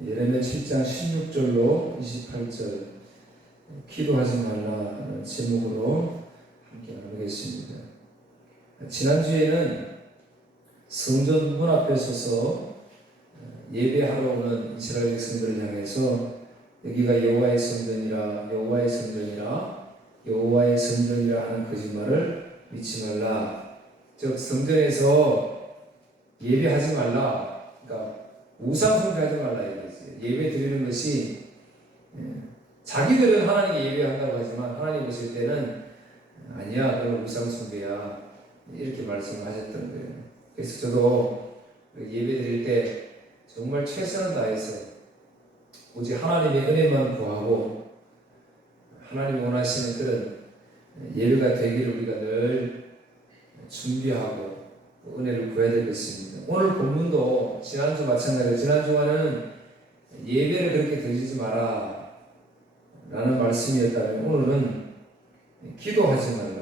예레미야 7장 16절로 28절 기도하지 말라는 제목으로 함께 나누겠습니다. 지난주에는 성전 문 앞에 서서 예배하러 오는 이스라엘 백성들을 향해서 여기가 여호와의 성전이라 여호와의 성전이라 여호와의 성전이라 하는 거짓말을 믿지 말라. 즉 성전에서 예배하지 말라. 그러니까 우상 숭배하지 말라 이거지. 예배 드리는 것이 자기들은 하나님께 예배한다고 하지만 하나님 보실 때는 아니야, 그건 우상 숭배야, 이렇게 말씀하셨던 거예요. 그래서 저도 예배 드릴 때 정말 최선을 다해서 오직 하나님의 은혜만 구하고 하나님이 원하시는 그런 예배가 되기를 우리가 늘 준비하고 은혜를 구해야 되겠습니다. 오늘 본문도 지난주 마찬가지로 지난주와는 예배를 그렇게 드리지 마라 라는 말씀이었다면 오늘은 기도하지 말라.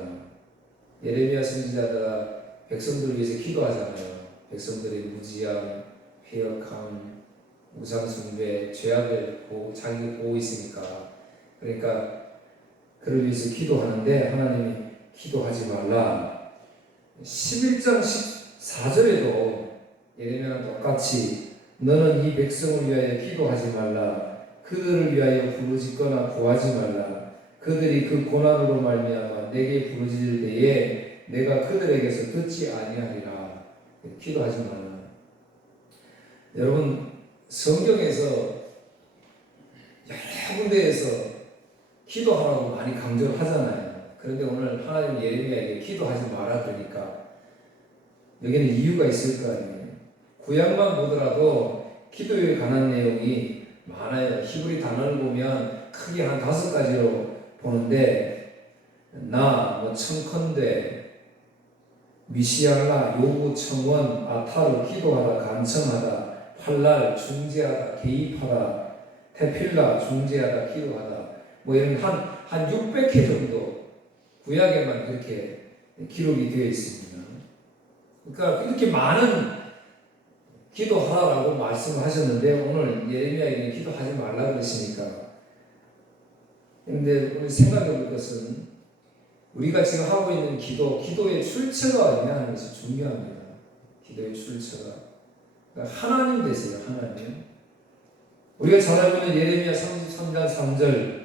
예레미야 선지자가 백성들을 위해서 기도하잖아요. 백성들의 무지함, 회역함, 우상숭배, 죄악을 자기 보고 있으니까. 그러니까 그를 위해서 기도하는데 하나님이 기도하지 말라. 11장 14절에도 예레미야는 똑같이 너는 이 백성을 위하여 기도하지 말라. 그들을 위하여 부르짖거나 구하지 말라. 그들이 그 고난으로 말미암아 내게 부르짖을 때에 내가 그들에게서 듣지 아니하리라. 기도하지 말라. 여러분, 성경에서 여러 군데에서 기도하라고 많이 강조를 하잖아요. 그런데 오늘 하나님 예레미야에게 기도하지 마라 그러니까 여기는 이유가 있을 거 아니에요. 구약만 보더라도 기도에 관한 내용이 많아요. 히브리 단어를 보면 크게 한 5가지로 보는데 청컨대, 미시알라, 요구, 청원, 아타르, 기도하다, 간청하다, 팔랄, 중재하다, 개입하다, 테필라, 중재하다, 기도하다, 뭐 이런 한 600회 정도 구약에만 그렇게 기록이 되어 있습니다. 그러니까 이렇게 많은 기도하라고 말씀을 하셨는데 오늘 예레미야에게 기도하지 말라 그러시니까. 그런데 우리 생각해 볼 것은 우리가 지금 하고 있는 기도의 출처가 어디냐 하는 것이 중요합니다. 기도의 출처가. 그러니까 하나님 되세요. 하나님. 우리가 잘 알고 있는 예레미야 33장 3절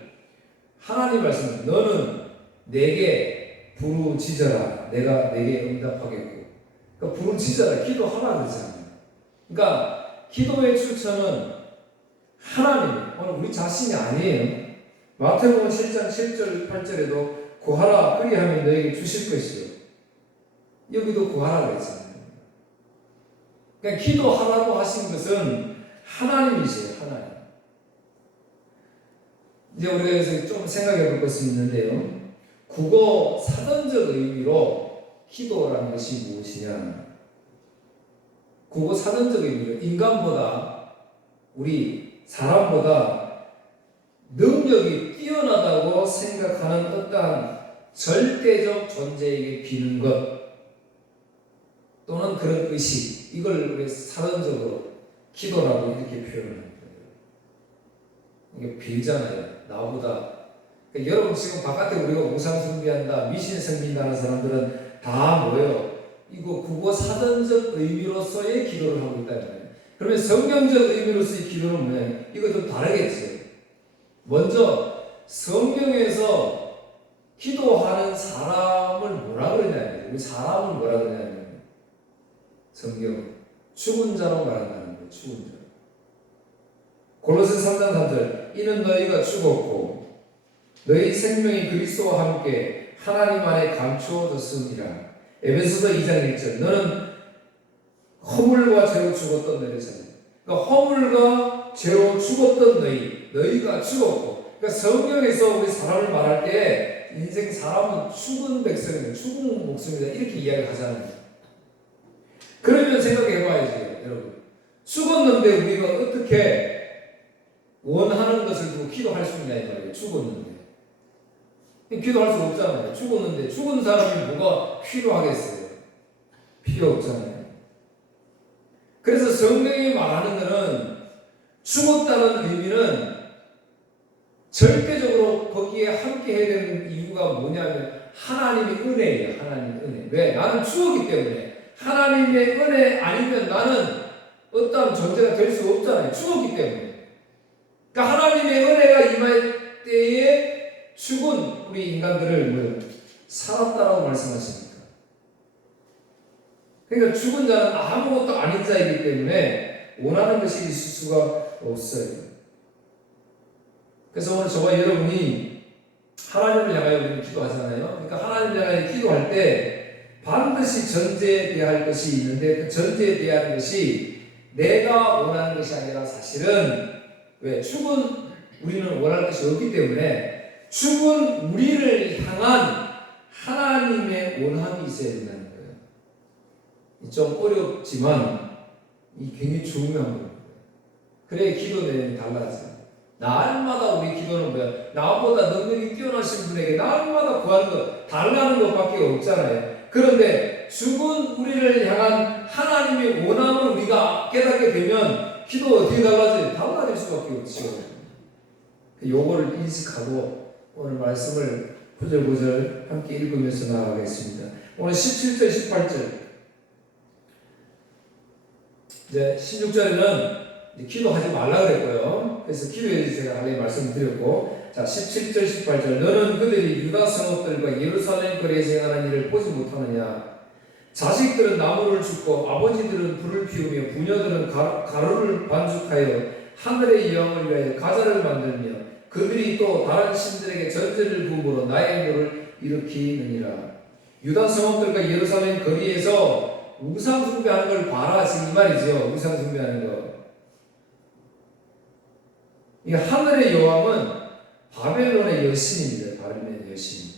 하나님 말씀, 너는 내게 부르짖어라. 내가 내게 응답하겠고. 그러니까 부르짖어라. 기도하라 그러잖아요. 그러니까 기도의 출처는 하나님, 오늘 우리 자신이 아니에요. 마태복음 7장 7절 8절에도 구하라 그리하면 너에게 주실 것이요. 여기도 구하라 그랬잖아요. 그러니까 기도하라고 하신 것은 하나님이세요. 하나님. 이제 우리가 여기서 좀 생각해 볼 것이 있는데요. 국어 사전적 의미로 기도라는 것이 무엇이냐? 국어 사전적 의미로 인간보다 우리 사람보다 능력이 뛰어나다고 생각하는 어떠한 절대적 존재에게 비는 것 또는 그런 의식, 이걸 우리 사전적으로 기도라고 이렇게 표현합니다. 이게 빌잖아요. 나보다. 그러니까 여러분 지금 바깥에 우리가 우상 숭배한다, 미신 섬긴다는 사람들은 다 뭐예요? 이거 국어 사전적 의미로서의 기도를 하고 있다는 거예요. 그러면 성경적 의미로서의 기도는 뭐냐? 이거 좀 다르겠죠. 먼저 성경에서 기도하는 사람을 뭐라 그러냐면, 우리 사람을 뭐라 그러냐면 성경 죽은 자로 말한다는 거예요. 죽은 자. 골로새 3장 3절 이는 너희가 죽었고 너희 생명이 그리스도와 함께 하나님 안에 감추어졌습니다. 에베소서 2장 1절 너는 허물과 죄로 죽었던 너희잖아요. 그러니까 허물과 죄로 죽었던 너희가 죽었고, 그러니까 성경에서 우리 사람을 말할 때 인생 사람은 죽은 백성이다, 죽은 목숨이다 이렇게 이야기하잖아요. 그러면 생각해봐야지 여러분. 죽었는데 우리가 어떻게 원하는 것을 두고 기도할 수 있냐 이 말이에요. 죽었는데 기도할 수 없잖아요. 죽었는데 죽은 사람이 뭐가 필요하겠어요? 필요 없잖아요. 그래서 성경이 말하는 것은 죽었다는 의미는 절대적으로 거기에 함께 해야 되는 이유가 뭐냐면 하나님의 은혜예요. 하나님의 은혜. 왜? 나는 죽었기 때문에. 하나님의 은혜 아니면 나는 어떠한 존재가 될 수 없잖아요. 죽었기 때문에. 그러니까 하나님의 은혜가 임할 때에 죽은 우리 인간들을 살았다라고 말씀하십니다. 그러니까 죽은 자는 아무것도 아닌 자이기 때문에 원하는 것이 있을 수가 없어요. 그래서 오늘 저와 여러분이 하나님을 향하여 우리는 기도하잖아요. 그러니까 하나님을 향하여 기도할 때 반드시 전제에 대할 것이 있는데 그 전제에 대한 것이 내가 원하는 것이 아니라 사실은 왜? 죽은 우리는 원할 것이 없기 때문에 죽은 우리를 향한 하나님의 원함이 있어야 된다는 거예요. 좀 어렵지만 이 굉장히 중요한 거예요. 그래야 기도 내용이 달라져요. 날마다 우리 기도는 뭐야? 나보다 능력이 뛰어나신 분에게 날마다 구하는 것, 달라는 것밖에 없잖아요. 그런데 죽은 우리를 향한 하나님의 원함을 우리가 깨닫게 되면 기도 어떻게 달라져요? 달라질 수밖에 없죠. 요거를 인식하고 오늘 말씀을 구절구절 함께 읽으면서 나아가겠습니다. 오늘 17절, 18절 이제 16절에는 기도하지 말라 그랬고요. 그래서 기도에 제가 하나님 말씀을 드렸고, 자 17절 18절 너는 그들이 유다 성읍들과 예루살렘 거리에서 행하는 일을 보지 못하느냐? 자식들은 나무를 줍고 아버지들은 불을 피우며 부녀들은 가루를 반죽하여 하늘의 여왕을 위하여 가자를 만들며 그들이 또 다른 신들에게 전제를 부음으로 나의 노를 일으키느니라. 유다 성읍들과 예루살렘 거리에서 우상 숭배하는 걸 봐라. 지금 이 말이죠. 우상 숭배하는 거. 이 하늘의 여왕은 바벨론의 여신입니다. 바벨론의 여신.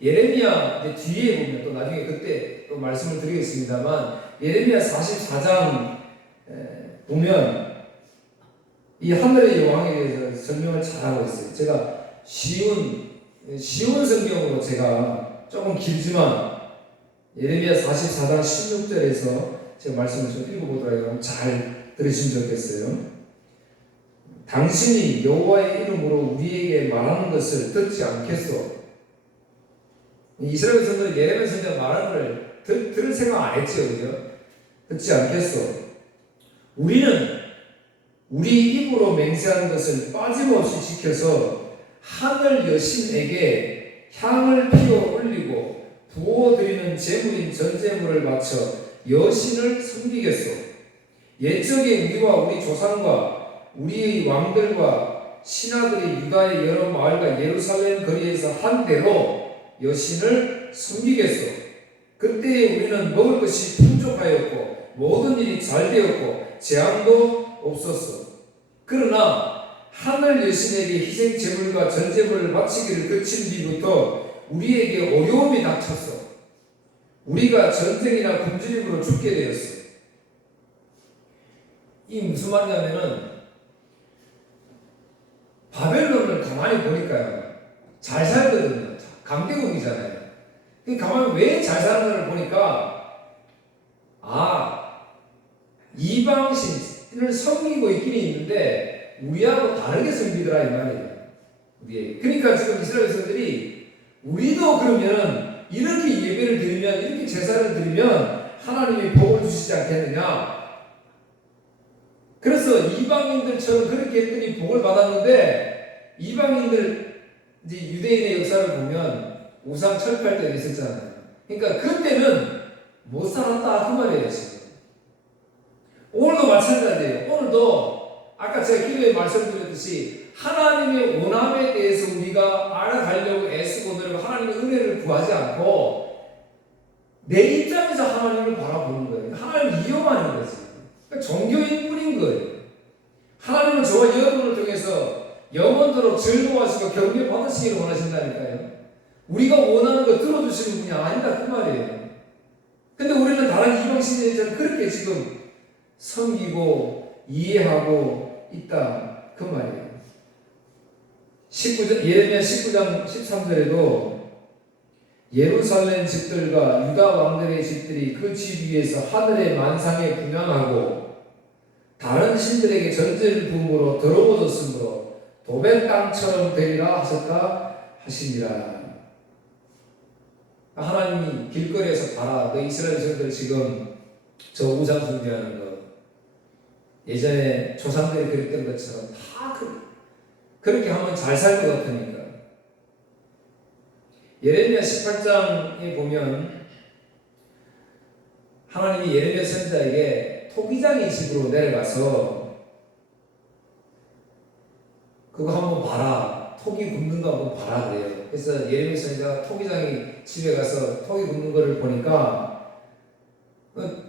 예레미야 뒤에 보면 또 나중에 그때 또 말씀을 드리겠습니다만 예레미야 44장 보면 이 하늘의 여왕에 대해서 설명을 잘하고 있어요. 제가 쉬운 성경으로 제가 조금 길지만 예레미야 44장 16절에서 제가 말씀을 좀 읽어보도록 하겠습니다. 잘 들으시면 좋겠어요. 당신이 여호와의 이름으로 우리에게 말하는 것을 듣지 않겠소. 이스라엘 선생들 예레미야 선생가 말하는 걸 들을 생각 안 했죠, 그죠? 듣지 않겠소. 우리는 우리 입으로 맹세하는 것을 빠짐없이 지켜서 하늘 여신에게 향을 피워 올리고 부어드리는 제물인 전제물을 바쳐 여신을 섬기겠소. 옛적에 우리와 우리 조상과 우리의 왕들과 신하들이 유다의 여러 마을과 예루살렘 거리에서 한 대로 여신을 섬기겠소. 그때에 우리는 먹을 것이 풍족하였고 모든 일이 잘 되었고 재앙도 없었어. 그러나 하늘 여신에게 희생 제물과 전제물을 바치기를 그친 뒤부터 우리에게 어려움이 닥쳤어. 우리가 전쟁이나 굶주림으로 죽게 되었어. 이 무슨 말이냐면은 바벨론을 가만히 보니까요, 잘 살거든요. 강대국이잖아요. 가만히 왜 잘 사는 걸 보니까, 이방신을 섬기고 있긴 있는데, 우리하고 다르게 섬기더라, 이 말이에요. 그러니까 지금 이스라엘 백성들이, 우리도 그러면, 이렇게 예배를 드리면, 이렇게 제사를 드리면, 하나님이 복을 주시지 않겠느냐? 그래서 이방인들처럼 그렇게 했더니 복을 받았는데 이방인들 이제 유대인의 역사를 보면 우상 철폐할 때가 있었잖아요. 그러니까 그때는 못 살았다 그 말이에요. 지금 오늘도 마찬가지예요. 오늘도 아까 제가 기도에 말씀드렸듯이 하나님의 원함에 대해서 우리가 알아가려고 애쓰고 노력하고 하나님의 은혜를 구하지 않고 내 입장에서 하나님을 바라보는 거예요. 하나님을 이용하는 거지. 그러니까 종교인 뿐인 거예요. 하나님은 저와 여러분을 통해서 영원토록 즐거워하시고 경배 받으시기를 원하신다니까요. 우리가 원하는 거 들어주시는 분이 아니다 그 말이에요. 근데 우리는 다른 이방신들처럼 그렇게 지금 섬기고 이해하고 있다 그 말이에요. 19절, 예레미야 19장 13절에도 예루살렘 집들과 유다 왕들의 집들이 그 집 위에서 하늘의 만상에 분양하고 다른 신들에게 전제를 부음으로 더러워졌으므로 도배 땅처럼 되리라 하셨다 하시니라. 하나님이 길거리에서 봐라, 너 이스라엘 백성들 지금 저 우상 숭배하는 거 예전에 조상들이 그랬던 것처럼 다 그렇게 하면 잘 살 것 같으니까. 예레미야 18장에 보면 하나님이 예레미야 선지자에게 토기장의 집으로 내려가서 그거 한번 봐라, 토기 굽는 거 한번 봐라 그래요. 그래서 예레미야 선지자가 토기장의 집에 가서 토기 굽는 거를 보니까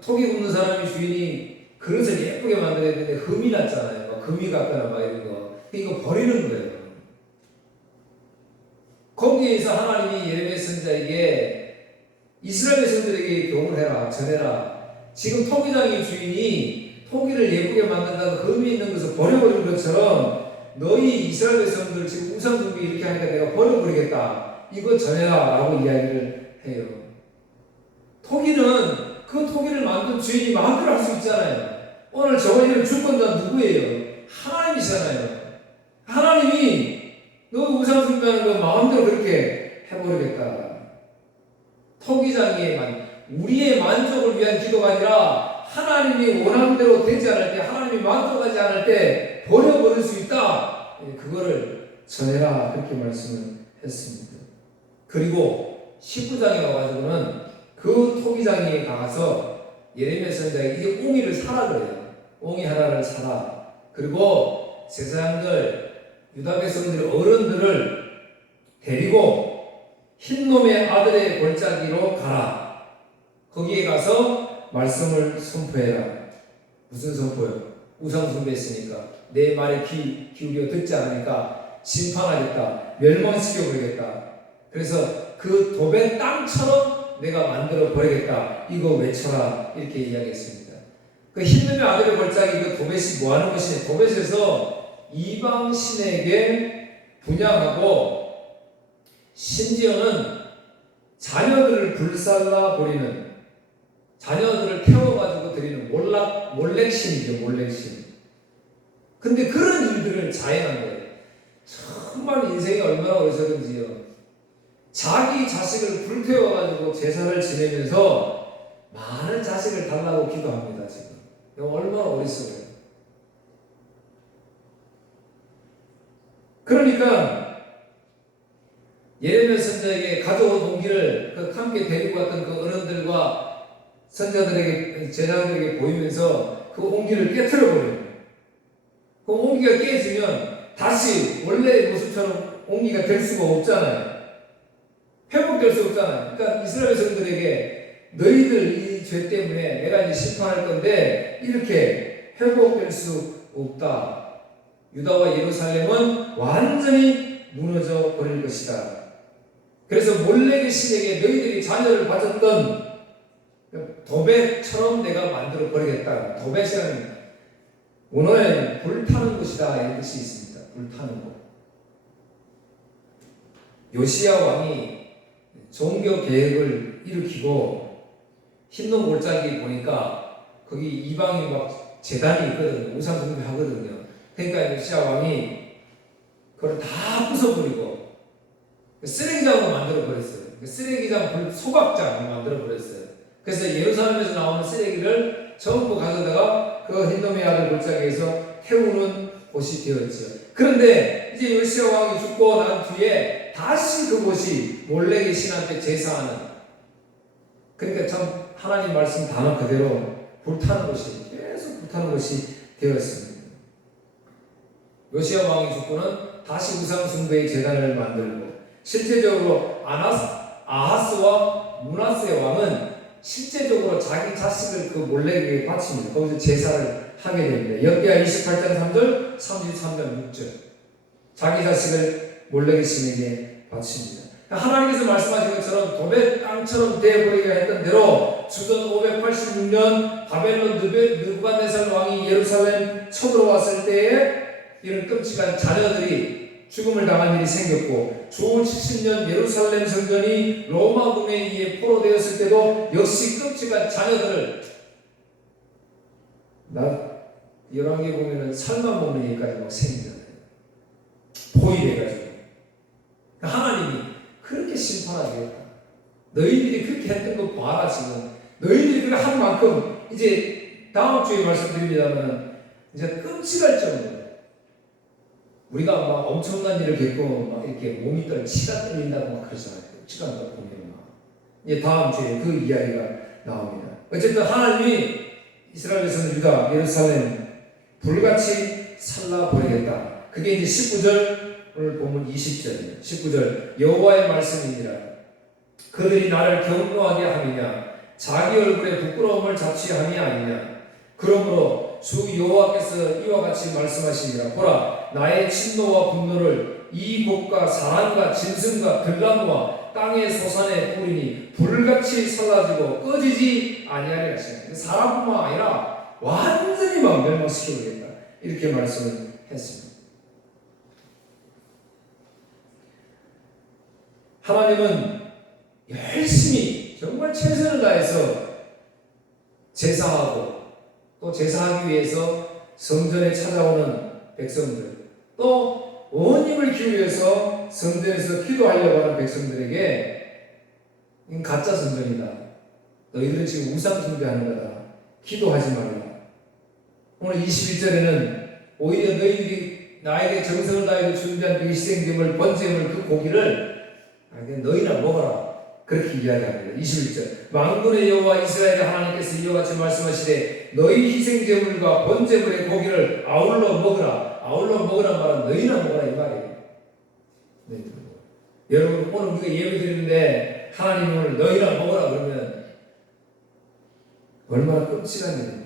토기 굽는 사람이 주인이 그릇을 예쁘게 만들어야 되는데 흠이 났잖아요. 막 금이 갔거나 막 이런 거. 이거 버리는 거예요. 거기에서 하나님이 예레미야 선지자에게 이스라엘 백성들에게 교훈을 해라, 전해라. 지금 토기장의 주인이 토기를 예쁘게 만든다고 금이 있는 것을 버려버린 것처럼 너희 이스라엘 백성들 지금 우상 숭배 이렇게 하니까 내가 버려버리겠다. 이거 전해라 라고 이야기를 해요. 토기는 그 토기를 만든 주인이 마음대로 할 수 있잖아요. 오늘 저거 이런 주권자 누구예요? 하나님이잖아요. 하나님이 너 우상 숭배하는 거 마음대로 그렇게 해버리겠다. 토기장의 우리의 만족을 위한 기도가 아니라 하나님이 원하는 대로 되지 않을 때, 하나님이 만족하지 않을 때 버려버릴 수 있다. 그거를 전해라 그렇게 말씀을 했습니다. 그리고 19장에 와가지고는 그 토기장에 가서 예레미야 선지자에게 이제 옹이를 사라 그래요. 옹이 하나를 사라. 그리고 제사장들, 유다 백성들의 어른들을 데리고 흰놈의 아들의 골짜기로 가라. 거기에 가서 말씀을 선포해라. 무슨 선포요? 우상 숭배했으니까 내 말에 귀 기울여 듣지 않으니까 심판하겠다. 멸망시켜버리겠다. 그래서 그 도배 땅처럼 내가 만들어 버리겠다. 이거 외쳐라. 이렇게 이야기했습니다. 그 흰놈의 아들의 골짜기 그 도벳이 뭐 하는 것이냐? 도벳에서 이방 신에게 분양하고 심지어는 자녀들을 불살라 버리는, 자녀들을 태워가지고 드리는 몰렉신이죠. 몰렉신. 근데 그런 일들을 자행한 거예요. 정말 인생이 얼마나 어리석은지요. 자기 자식을 불태워가지고 제사를 지내면서 많은 자식을 달라고 기도합니다. 지금 얼마나 어리석어요. 그러니까 예레미야 선지자에게 가져온 옹기를 함께 데리고 왔던 그 어른들과 선지자들에게, 제자들에게 보이면서 그 옹기를 깨트려 버려요. 그 옹기가 깨지면 다시 원래의 모습처럼 옹기가 될 수가 없잖아요. 회복될 수 없잖아요. 그러니까 이스라엘 백성들에게 너희들 이 죄 때문에 내가 이제 심판할 건데 이렇게 회복될 수 없다. 유다와 예루살렘은 완전히 무너져 버릴 것이다. 그래서 몰렉의 신에게 너희들이 자녀를 바쳤던 도벳처럼 내가 만들어 버리겠다. 도벳이라는 원어에 불타는 것이다 이런 뜻이 있습니다. 불타는 것. 요시야 왕이 종교 개혁을 일으키고 흰놈 골짜기 보니까 거기 이방인 막 제단이 있거든요. 우상 숭배 하거든요. 그러니까 요시야 왕이 그걸 다 부숴버리고 쓰레기장으로 만들어 버렸어요. 쓰레기장 소각장을 만들어 버렸어요. 그래서 예루살렘에서 나오는 쓰레기를 전부 가져다가 그 흰놈의 아들 골짜기에서 태우는 곳이 되었죠. 그런데 이제 요시야 왕이 죽고 난 뒤에 다시 그곳이 몰렉의 신한테 제사하는, 그러니까 참 하나님 말씀 단어 그대로 불타는 곳이, 계속 불타는 곳이 되었습니다. 요시야 왕이 죽고는 다시 우상 숭배의 제단을 만들고, 실제적으로 아하스와 므낫세 왕은 실제적으로 자기 자식을 그 몰렉에게 바칩니다. 거기서 제사를 하게 됩니다. 역대하 28장 3절, 33장 6절. 자기 자식을 몰렉의 신에게 바칩니다. 하나님께서 말씀하신 것처럼 도벳 땅처럼 되어버리게 했던 대로 주전 586년 바벨론 느부갓네살 왕이 예루살렘 쳐들어왔을 때에 이런 끔찍한 자녀들이 죽음을 당한 일이 생겼고, 주 70년 예루살렘 성전이 로마군에 의해 포로되었을 때도 역시 끔찍한 자녀들을 열왕기 보면은 살만 먹는 얘기까지 막 생기잖아요. 포위해가지고. 하나님이 그렇게 심판하겠다. 너희들이 그렇게 했던 거 봐라 지금. 너희들이 그렇게 한 만큼 이제 다음 주에 말씀드립니다만 이제 끔찍할 정도로 우리가 막 엄청난 일을 겪고 막 이렇게 몸이 치가 떨린다고 막 그러잖아요. 끔찍한 거 보면 막. 이제 다음 주에 그 이야기가 나옵니다. 어쨌든 하나님이 이스라엘에서는 유다, 예루살렘 불같이 살라버리겠다. 그게 이제 19절 오늘 보면 20절이에요. 19절 여호와의 말씀이니라. 그들이 나를 경노하게 함이냐 자기 얼굴에 부끄러움을 자취함이 아니냐. 그러므로 주 여호와께서 이와 같이 말씀하시니라. 보라 나의 진노와 분노를 이 곳과 사람과 짐승과 들나무와 땅의 소산에 뿌리니 불같이 살라지고 꺼지지 아니하리라. 사람뿐만 아니라 완전히 막 멸망시켜버리겠다. 이렇게 말씀을 했습니다. 하나님은 열심히 정말 최선을 다해서 제사하고 또 제사하기 위해서 성전에 찾아오는 백성들 또 온 힘을 기울여서 성전에서 기도하려고 하는 백성들에게 가짜 성전이다. 너희들은 지금 우상 숭배하는 거다. 기도하지 말라. 오늘 21절에는 오히려 너희들이 나에게 정성을 다해서 준비한 그 희생제물 번제물 그 고기를 너희나 먹어라. 그렇게 이야기합니다. 21절 만군의 여호와 이스라엘의 하나님께서 이와 같이 말씀하시되 너희 희생제물과 번제물의 고기를 아울러 먹으라. 아울러 먹으란 말은 너희나 먹으라 이 말이에요. 네. 여러분 오늘 우리가 예배 드리는데 하나님 오늘 너희나 먹으라 그러면 얼마나 끔찍한 일입니까?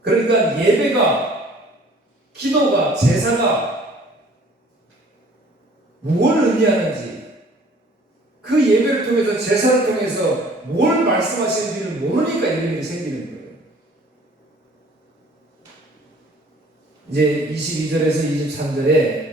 그러니까 예배가 기도가 제사가 뭘 의미하는지 그 예배를 통해서 제사를 통해서 뭘 말씀하시는지를 모르니까 이런 일이 생기는 거예요. 이제 22절에서 23절에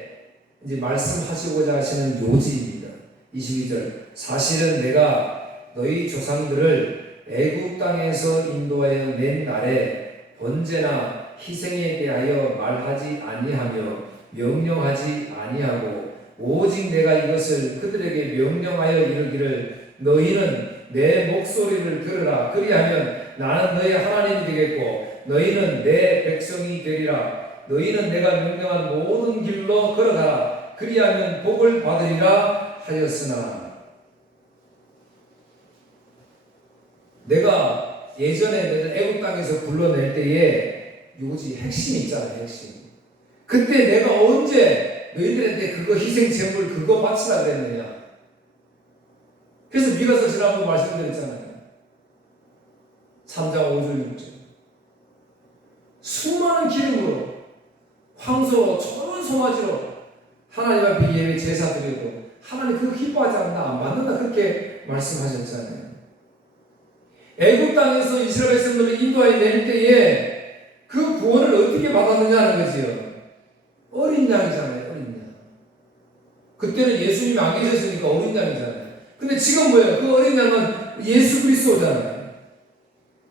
이제 말씀하시고자 하시는 요지입니다. 22절 사실은 내가 너희 조상들을 애굽 땅에서 인도하여 낸 날에 번제나 희생에 대하여 말하지 아니하며 명령하지 아니하고 오직 내가 이것을 그들에게 명령하여 이르기를 너희는 내 목소리를 들으라. 그리하면 나는 너희 하나님이 되겠고 너희는 내 백성이 되리라. 너희는 내가 명령한 모든 길로 걸어가라. 그리하면 복을 받으리라 하였으나 내가 예전에 애굽 땅에서 불러낼 때에 요지 핵심이 있잖아요. 핵심. 그때 내가 언제 너희들한테 그거 희생 제물 그거 바치라 그랬느냐. 그래서 미가서 지난번 말씀드렸잖아요. 3장 5절 6절 수많은 기름으로 황소로 좋은 송아지로 하나님 앞에 예배 제사 드려도 하나님 그거 기뻐하지 않는다 안 받는다 그렇게 말씀하셨잖아요. 애굽 땅에서 이스라엘 백성들을 인도하여 낼 때에 그 구원을 어떻게 받았느냐는 거지요. 어린 양이잖아요. 어린 양. 그때는 예수님이 안 계셨으니까 어린 양이잖아요. 근데 지금 뭐예요? 그 어린 양은 예수 그리스도잖아요.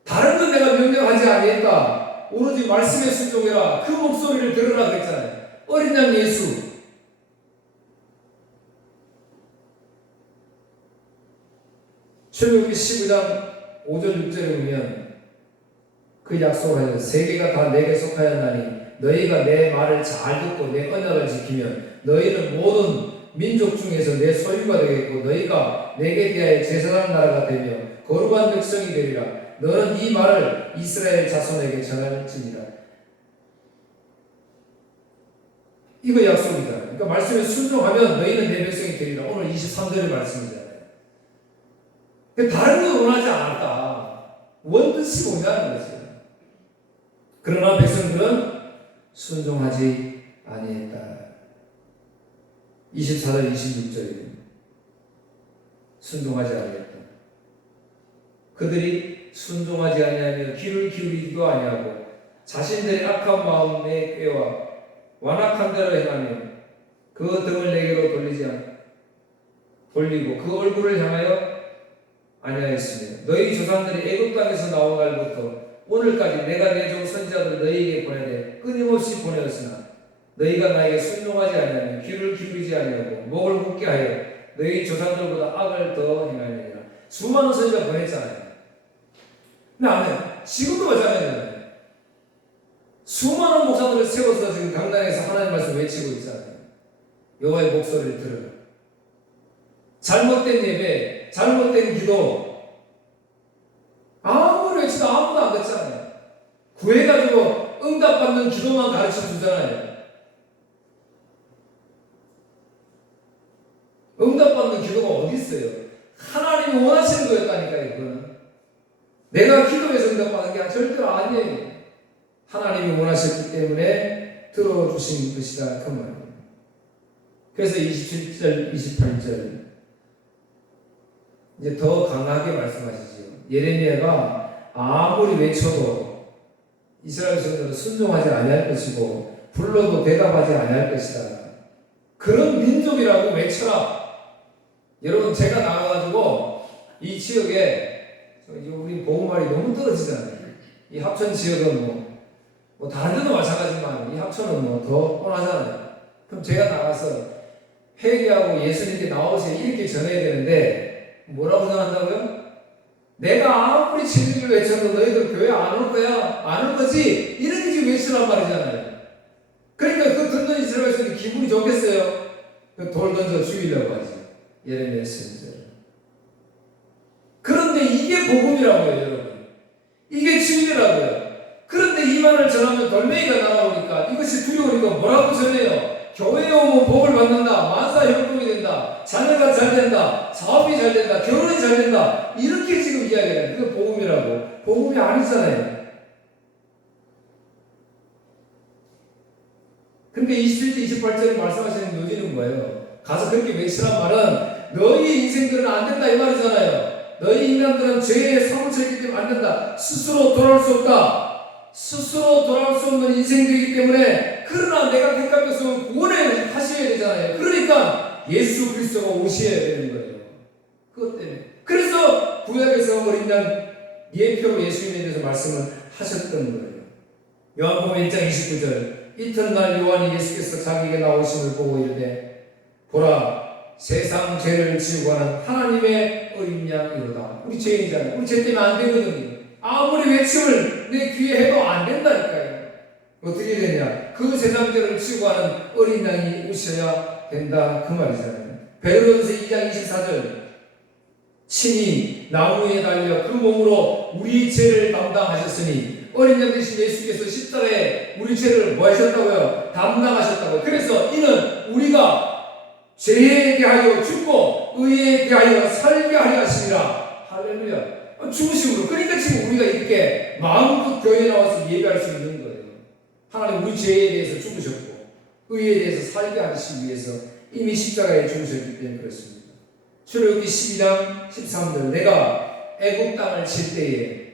다른 건 내가 명령하지 아니했다. 오로지 말씀에 순종해라. 그 목소리를 들으라 그랬잖아요. 어린 양 예수. 출애굽기 19장 5절 6절에 보면 그 약속을 하여 세계가 다 내게 속하였나니 너희가 내 말을 잘 듣고 내 언약을 지키면 너희는 모든 민족 중에서 내 소유가 되겠고 너희가 내게 대하여 제사장 나라가 되며 거룩한 백성이 되리라. 너는 이 말을 이스라엘 자손에게 전할지니라. 이거 약속이잖아요. 그러니까 말씀에 순종하면 너희는 내 백성이 되리라. 오늘 23절의 말씀이잖아요. 다른 거 원하지 않았다. 원뜻이 뭐냐는 거죠. 그러나 백성들은 순종하지 아니했다. 24절 26절입니다. 순종하지 아니했다. 그들이 순종하지 아니하며 귀를 기울이지도 아니하고 자신들의 악한 마음에 꾀와 완악한 대로 행하며 그 등을 내게로 돌리고 그 얼굴을 향하여 아니하였으며 너희 조상들이 애굽 땅에서 나온 날부터 오늘까지 내가 내 종 선지자들을 너희에게 보내되 끊임없이 보내었으나 너희가 나에게 순종하지 아니하며 귀를 기울이지 아니하고 목을 굳게 하여 너희 조상들보다 악을 더 행하느니라. 수많은 선지자 보냈잖아요. 근데 아멘. 지금도 마찬가지잖아요. 수많은 목사들을 세워서 지금 강단에서 하나님 말씀 외치고 있잖아요. 여호와의 목소리를 들으라. 잘못된 예배, 잘못된 기도 아무리 외치도 아무도 안 듣잖아요. 구해가지고 응답받는 기도만 가르쳐 주잖아요. 응답받는 기도가 어디 있어요? 하나님이 원하시는 거였다니까요. 이거는 내가 기도해서 응답받는 게 절대로 아니에요. 하나님이 원하셨기 때문에 들어주신 것이다 그 말이에요. 그래서 27절 28절 이제 더 강하게 말씀하시죠. 예레미야가 아무리 외쳐도 이스라엘 백성들은 순종하지 아니할 것이고 불러도 대답하지 아니할 것이다. 그런 민족이라고 외쳐라. 여러분 제가 나가가지고 이 지역에 우리 보험말이 너무 떨어지잖아요. 이 합천 지역은 뭐 다른 데도 마찬가지지만 이 합천은 더 뻔하잖아요. 그럼 제가 나가서 회개하고 예수님께 나오세요 이렇게 전해야 되는데 뭐라고 생각한다고요? 내가 아무리 진리를 외쳐도 너희들 교회 안 올 거야? 안 올 거지? 이렇게 지금 외치란 말이잖아요. 그러니까 그 듣는 이스라엘 백성이 기분이 좋겠어요? 돌 던져 죽이려고 하지. 예레미야 선지자. 그런데 이게 복음이라고요, 여러분. 이게 진리라고요. 그런데 이 말을 전하면 돌멩이가 날아오니까 이것이 두려우니까 뭐라고 전해요? 교회에 오면 복을 받는다, 만사 형통이 된다, 자녀가 잘 된다, 사업이 잘 된다, 결혼이 잘 된다 이렇게 지금 이야기해요. 그게 복음이라고. 복음이 아니잖아요. 근데 27절 28절에 말씀하시는 요지는 뭐예요? 가서 그렇게 외치란 말은 너희 인생들은 안 된다 이 말이잖아요. 너희 인간들은 죄에 사무쳐있기 때문에 안 된다. 스스로 돌아올 수 없다. 스스로 돌아올 수 없는 인생들이기 때문에 그러나 내가 택한 것은 구원을 하셔야 되잖아요. 그러니까 예수 그리스도가 오셔야 되는 거예요. 그것 때문에. 그래서 구약에서 어린 양 예표로 예수님에 대해서 말씀을 하셨던 거예요. 요한복음 1장 29절 이튿날 요한이 예수께서 자기에게 나오심을 보고 이르되 보라 세상 죄를 지우고 하는 하나님의 어린 양이로다. 우리 죄인이잖아요. 우리 죄 때문에 안 되거든요. 아무리 외침을 내 귀에 해도 안 된다니까요. 어떻게 되냐? 그 세상 죄를 지우고 하는 어린 양이 오셔야 된다 그 말이잖아요. 베드로전서 2장 24절 친히 나무에 달려 그 몸으로 우리 죄를 담당하셨으니 어린 양 되신 예수께서 십자가에 우리 죄를 뭐 하셨다고요? 담당하셨다고요. 그래서 이는 우리가 죄에 대하여 죽고 의에 대하여 살게 하려 하시니라. 할렐루야. 죽으심으로. 그러니까 지금 우리가 이렇게 마음껏 교회에 나와서 예배할 수 있는 거예요. 하나님 우리 죄에 대해서 죽으셨고 의에 대해서 살게 하시기 위해서 이미 십자가에 죽으셨기 때문에 그렇습니다. 출애굽기 12장 13절 내가 애굽 땅을 칠 때에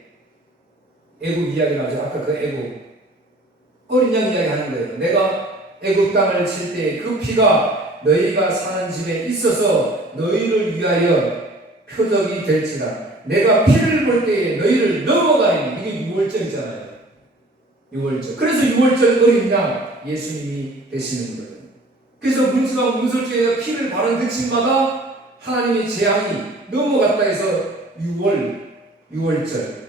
애굽 이야기 나오죠. 아까 그 애굽 어린 양 이야기 하는 거예요. 내가 애굽 땅을 칠 때에 그 피가 너희가 사는 집에 있어서 너희를 위하여 표적이 될지라. 내가 피를 볼 때에 너희를 넘어가리니. 이게 6월절이잖아요. 6월절. 그래서 6월절 어린 양 예수님이 되시는 거예요. 그래서 문지방 문설주에서 피를 바른 그 집마다 하나님의 재앙이 넘어갔다 해서 6월절.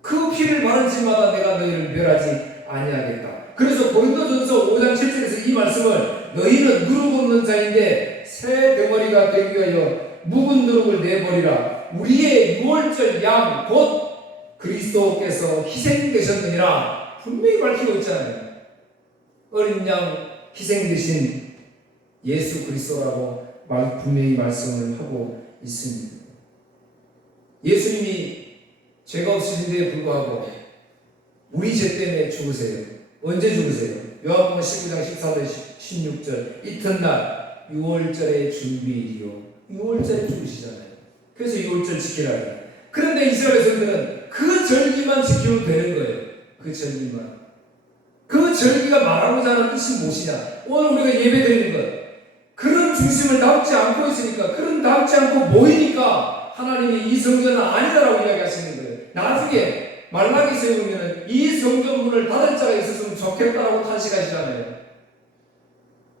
그 피를 바른 집마다 내가 너희를 멸하지 아니하겠다. 그래서 고린도전서 5장 7절에서 이 말씀을 너희는 누룩 없는 자인데 새 덩어리가 되기 위하여 묵은 누룩을 내버리라. 우리의 6월절 양 곧 그리스도께서 희생되셨느니라. 분명히 밝히고 있잖아요. 어린 양 희생되신 예수 그리스도라고 분명히 말씀을 하고 있습니다. 예수님이 죄가 없으신데에 불구하고 우리 죄 때문에 죽으세요. 언제 죽으세요? 요한복음 19장 14절 16절 이튿날 6월절의 준비일이요. 6월절에 죽으시잖아요. 그래서 6월절 지키라고. 그런데 이스라엘 백성들은 그 절기만 지키면 되는 거예요. 그 절기만. 그 절기가 말하고자 하는 뜻이 무엇이냐? 오늘 우리가 예배 드리는 것. 그런 중심을 담지 않고 있으니까, 그런 담지 않고 모이니까 하나님이 이 성전은 아니다라고 이야기하시는 거예요. 나중에 말라기서에 보면 이 성전 문을 닫을 자가 있었으면 좋겠다라고 탄식하시잖아요.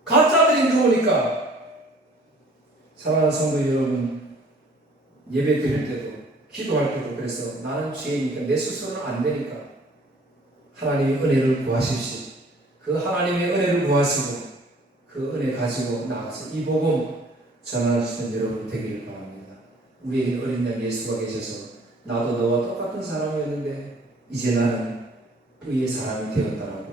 가짜들이 들어오니까. 사랑하는 성도 여러분, 예배 드릴 때도 기도할 때도 그래서 나는 죄이니까 내 스스로는 안 되니까 하나님의 은혜를 구하십시오. 그 하나님의 은혜를 구하시고 그 은혜 가지고 나가서 이 복음 전하시는 여러분 되기를 바랍니다. 우리에게 어린 양 예수가 계셔서 나도 너와 똑같은 사람이었는데 이제 나는 의의 사람이 되었다라고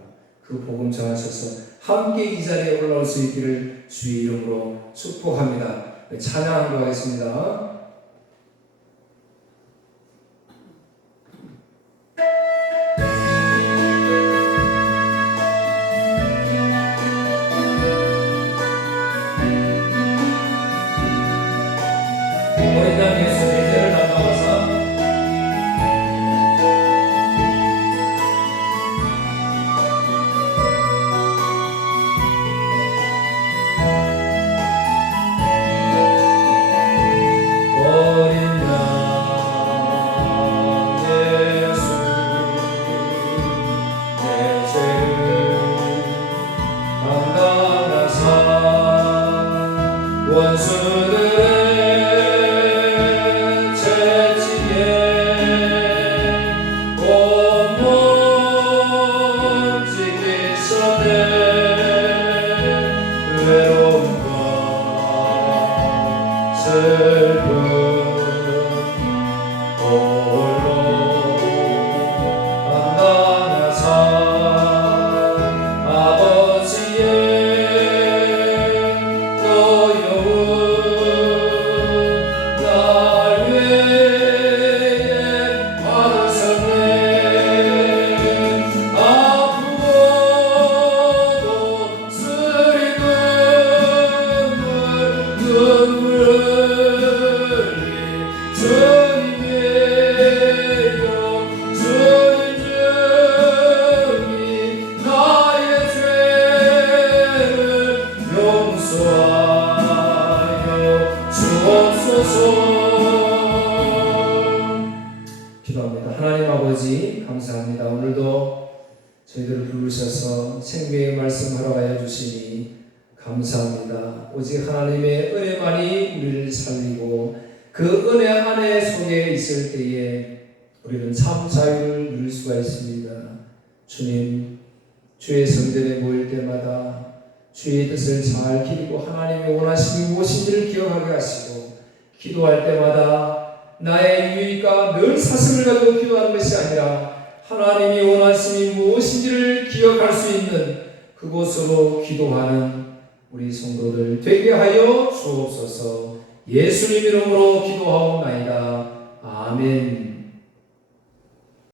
그 복음 전하셔서 함께 이 자리에 올라올 수 있기를 주의 이름으로 축복합니다. 찬양하고 하겠습니다. 어린 양 예수 예배를 나가와서 어린 양 예수 내 죄를 감당하사 원수들의 채찍에 온몸 찢기셨네. 외로움과 슬픔 홀로 감당하사 아버지의 고요운 날 위에 받으셨네. 아프고도 쓰리는 눈물 흘리 주님이여 주님 나의 죄를 용서하여 주옵소서. 기도합니다. 하나님 아버지 감사합니다. 오늘도 저희들을 부르셔서 생명의 말씀하러 가여 주시니 감사합니다. 오직 하나님의 은혜만이 우리를 살리고 그 은혜 안에 속에 있을 때에 우리는 참 자유를 누릴 수가 있습니다. 주님, 주의 성전에 모일 때마다 주의 뜻을 잘 기리고 하나님의 원하심이 무엇인지를 기억하게 하시고 기도할 때마다 나의 유익과 늘 사심을 가지고 기도하는 것이 아니라 하나님이 원하심이 무엇인지를 기억할 수 있는 그곳으로 기도하는 우리 성도들 되게 하여 주옵소서. 예수님 이름으로 기도하옵나이다. 아멘.